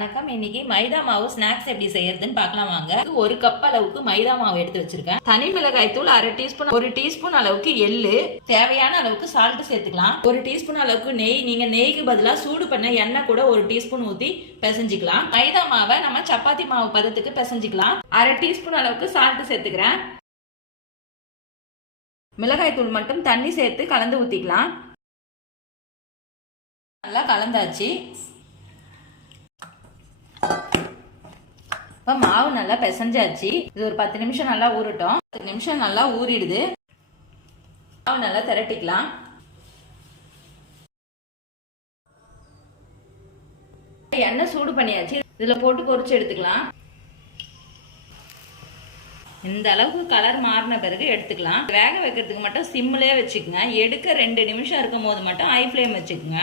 வணக்கம். இன்னைக்கு மைதா மாவு ஸ்நாக்ஸ் எப்படி செய்யறதுன்னு பார்க்கலாம் வாங்க. ஒரு கப் அளவுக்கு மைதா மாவு எடுத்து வச்சிருக்கேன். தனி மிளகாய் தூள் அரை டீஸ்பூன் ஒரு டீஸ்பூன் அளவுக்கு எள்ளு. தேவையான அளவுக்கு சால்ட் சேர்த்துக்கலாம். ஒரு டீஸ்பூன் அளவுக்கு நெய். நீங்க நெய்க்கு பதிலா சூடு பண்ண எண்ணெய் கூட ஒரு டீஸ்பூன் ஊத்தி பிசைஞ்சுக்கலாம். மைதா மாவை நம்ம சப்பாத்தி மாவு பதத்துக்கு பிசைஞ்சுக்கலாம். அரை டீஸ்பூன் அளவுக்கு சால்ட் சேர்த்துக்கிறேன். மிளகாய் தூள் மட்டும் தண்ணி சேர்த்து கலந்து ஊத்திக்கலாம். நல்லா கலந்தாச்சு. இப்போ மாவு நல்லா பிசைஞ்சாச்சு. இது ஒரு பத்து நிமிஷம் நல்லா ஊறட்டும். பத்து நிமிஷம் நல்லா ஊறிடுது. மாவு நல்லா திரட்டிக்கலாம். எண்ணெய் சூடு பண்ணியாச்சு. இதுல போட்டு பொரிச்சு எடுத்துக்கலாம். இந்த அளவுக்கு கலர் மாறின பிறகு எடுத்துக்கலாம். வேக வைக்கிறதுக்கு மட்டும் சிம்லேயே வச்சுக்கோங்க. எடுக்க ரெண்டு நிமிஷம் இருக்கும் போது மட்டும் ஐ ஃப்ளேம் வச்சுக்கோங்க.